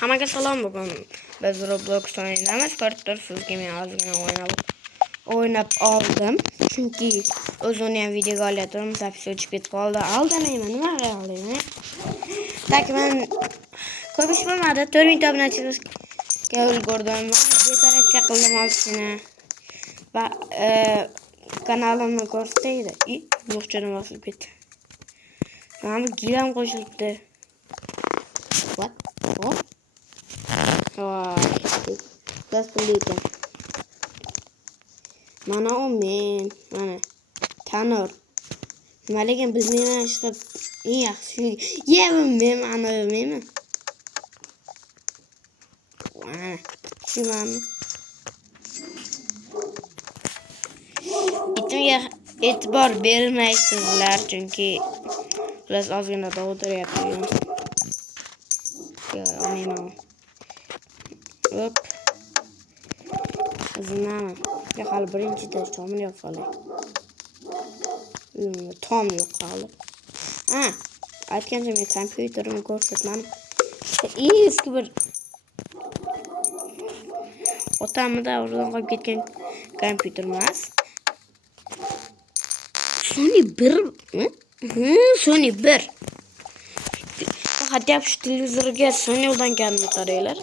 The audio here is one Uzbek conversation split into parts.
Hammaga salom, bugun biz Roblox o'ynaymiz. Ko'rib turibsizki, men ozgina o'ynab oldim. Chunki o'zini ham videoga olyaptim, zapis o'chib ketib qoldi. Aldamayman, nima qilayman? Tak men ko'p ish bo'lmadi. 4000 obunachiga ulgurdim. Dekoratsiya qildim ozgina. Va kanalimni ko'rsataydi. Yo'qchadan bosib ketdi. Mana gilam qo'shilibdi. What? Oh. Gaz pullayken. Mana o men. Mana. Tanır. Nimaligini bilmayman ishqib. Eng yaxshi. Yevim men ana men. Mana. Shimani. Itimga e'tibor bermaysizlar chunki biraz ozgina dovdiryapti. Olmayman. Hop. Zinaman. Ya hali birinchi test tomini yo'q hali. Tom yo'q hali. Ha, aytgancha men kompyuterimni ko'rsatmadim. Eski bir otamni davridan qolib ketgan kompyuter emas. Sony 1 Sony 1. Faqat shu televizorga Sony ulanganini qaranglar.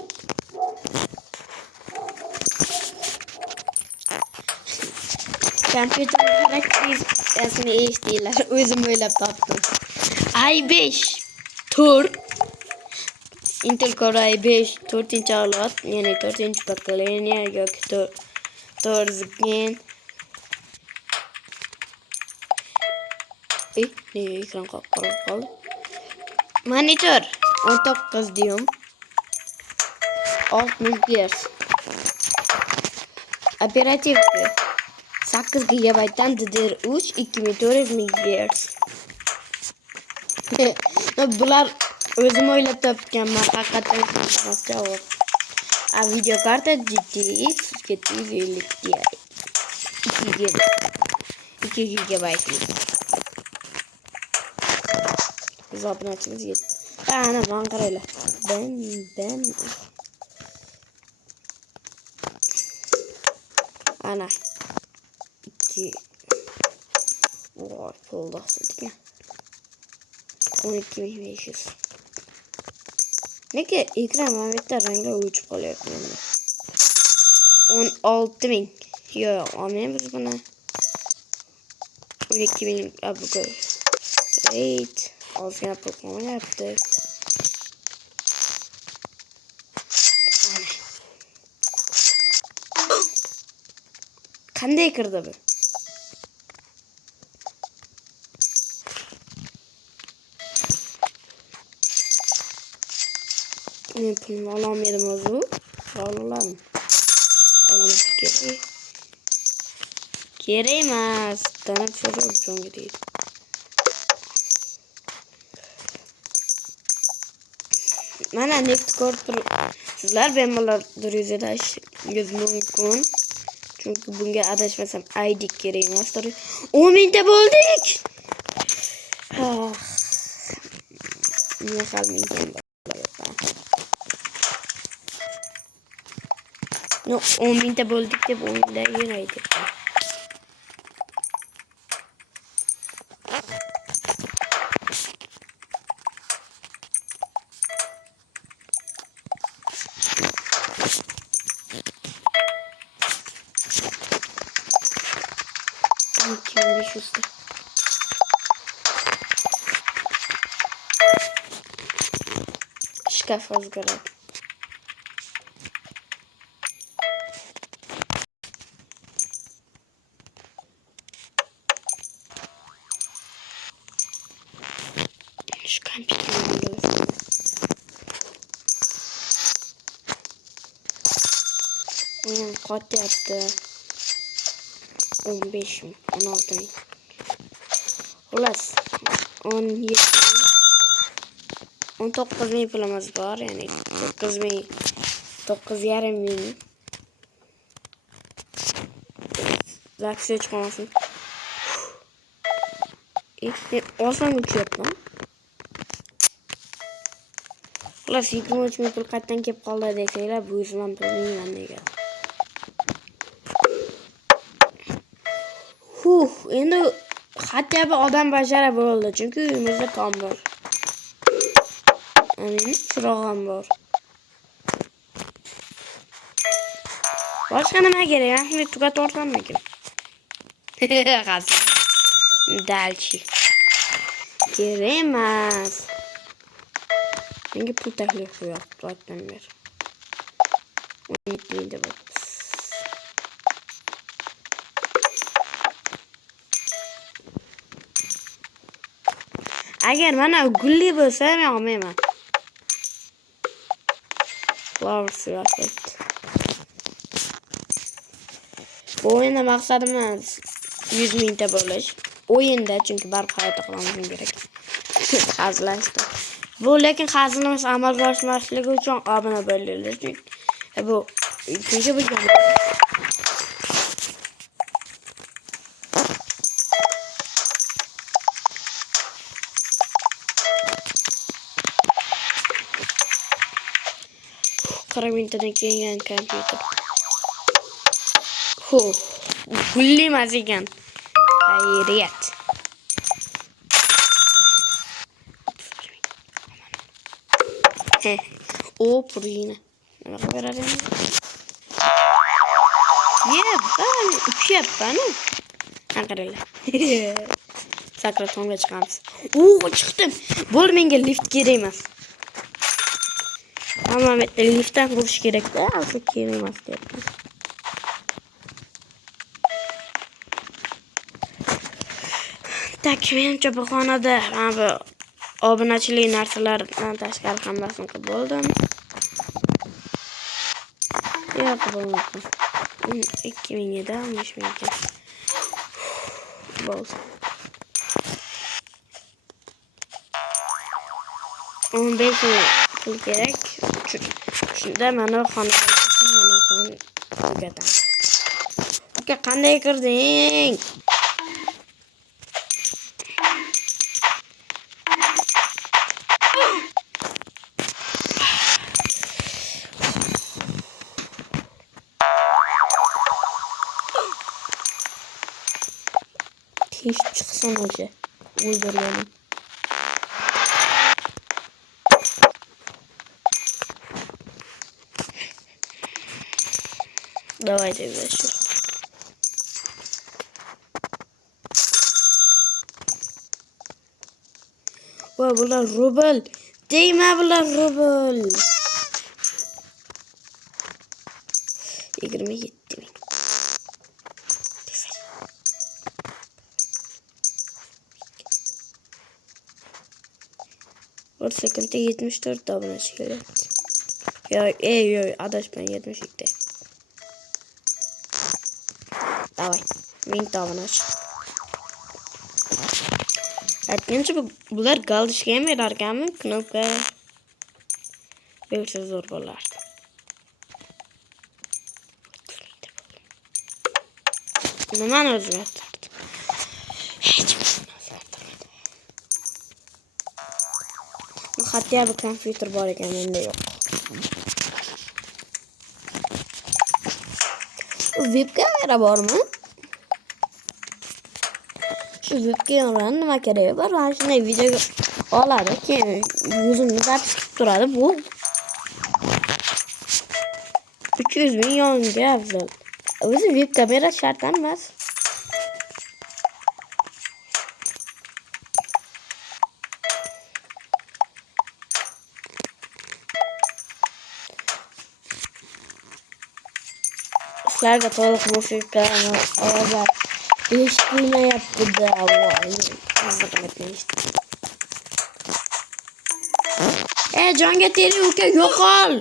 Kompüter karakteristikasini eshitdinglar, o'zim o'ylab topdim. i5 4 Intel Core i5 4-avlod, ya'ni 4-pokoleniya yoki 4 gen. Ne ekran qolib qoldi. Monitor 19 diyum. 60 Hz. Operativka 8 GB DDR3 2400 MHz. Bular o'zim o'ylab topganman, haqiqatan javob. Video karta GTX 750 Ti. 2 GB. Zabunachimiz yetdi. Ana bana qaranglar. Ben. Ana. 2. Voy, pulda degan. 12500. Nega ekran mana bitta rangga o'chib qolyapti endi. 16000. Yo'q, olmaymiz buni. 12000 upgrade. Ozgina pul qo'yapti. Qanday kirdi bu? Men pulni ololmadim o'zi. Olaman. Kerak emas. Tanib so'rab jonga deydi. Mana neft ko'rib turibsizlar, bemalol yuzlashingiz mumkin. Chunki bunga adashmasam ID kerak emas. 10 mingta bo'ldik. Nima qilmayman. No, 10 mingta bo'ldik deb o'yinda yuraydi. Şkaf ızgara. Şu kompüterimi görsün. Kaç yaptı? 15 mi? 16 mi? Ulas 17 19.000 pulumuz var, yani 9.000 9.500 Zaksiye çıkmasın. Olsam uçuyor lan. Ular 23 ming pul qayerdan kelib qoldi desanglar, bu yuzdan pulning yandiga. Endi hatto bir odam bashara bo'ldi, chunki uyimizda tom bor. Endi chirog'im bor. Boshqa nima kerak? Men shuni tugatib o'rtammikin. G'azab. Dalchi. Kerak emas. Menga pul taklif qilyapti vaqtdan beri. 17 ming deb. Agar mana gulli bo'lsa, men olmayman. Flowers rocket. Bu o'yinda maqsadimiz 100 mingta bo'lish. O'yinda, chunki barcha hayotda qilamiz kerak. Hazlashdi. Bu lekin hazilimiz amalga oshmasligi uchun obuna bo'linglar. Bu ikkinchi bu Karaminta'dan kelgan kompyuter. Gulli emas ekan. Xayriyat. O prujina. Nima qilib beradi endi? Ben uchyapman. Qaranglar. Sakratonga chiqamiz. Chiqdim. Bo'l, menga lift kerak emas. Ama liftdan qurish kerak-da, asli kerak emas deyapman. Tak, menimcha bu xonada mana bu obunachilik narsalardan tashqari hammasini qilib bo'ldim. Yo'q, bo'lmadi. 2000 da 15 mingga. Bo'ldi. 15 ming pul kerak. Shunda mana xonani tugataman. Aka, qanday kirding? Hiç çıksın hoca. Öldürüyorum. Давайте вечер. Bular rubl. Deyma, bular rubl. 27 ming. Bir sekundda 74 abone çıkıyor. Adaş ben 72'de. Давай. 1000 abone aç. Aytgancha bular galishga ham berarkanmi? Knopka bersa zo'r bo'lardi. Nimani o'zgartirdi? Hech narsa o'zgartirmadi. Hatto bir kompyuter bor ekan, menda yo'q. Webkamera bormi? Şu webkameraning nima keragi bor? Mana shunday video oladi, keyin yuzimni zapis qilib turadi. Bu 300 ming yonga afzal. O'zi webkamera shart emas. Sizlarga to'liq musiqa ovozlar eshitilmayapti-da, jonga teri uka, yo'qol.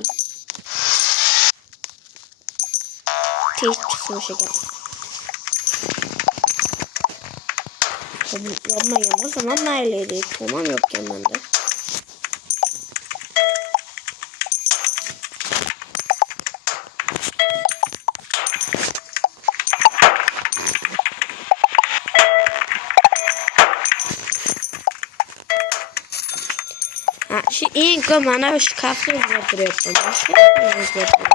Tez chiqsin o'sha gap. Yopmagan bo'lsam ham mayli edi. Tamam yopgan menda. Şu eng ko'p mana shu shkafni o'zgartiryapman. Boshqa o'zgartiryapman.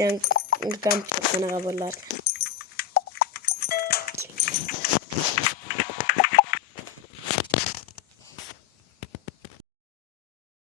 Yangi kompyuter qanaqa bo'lardi?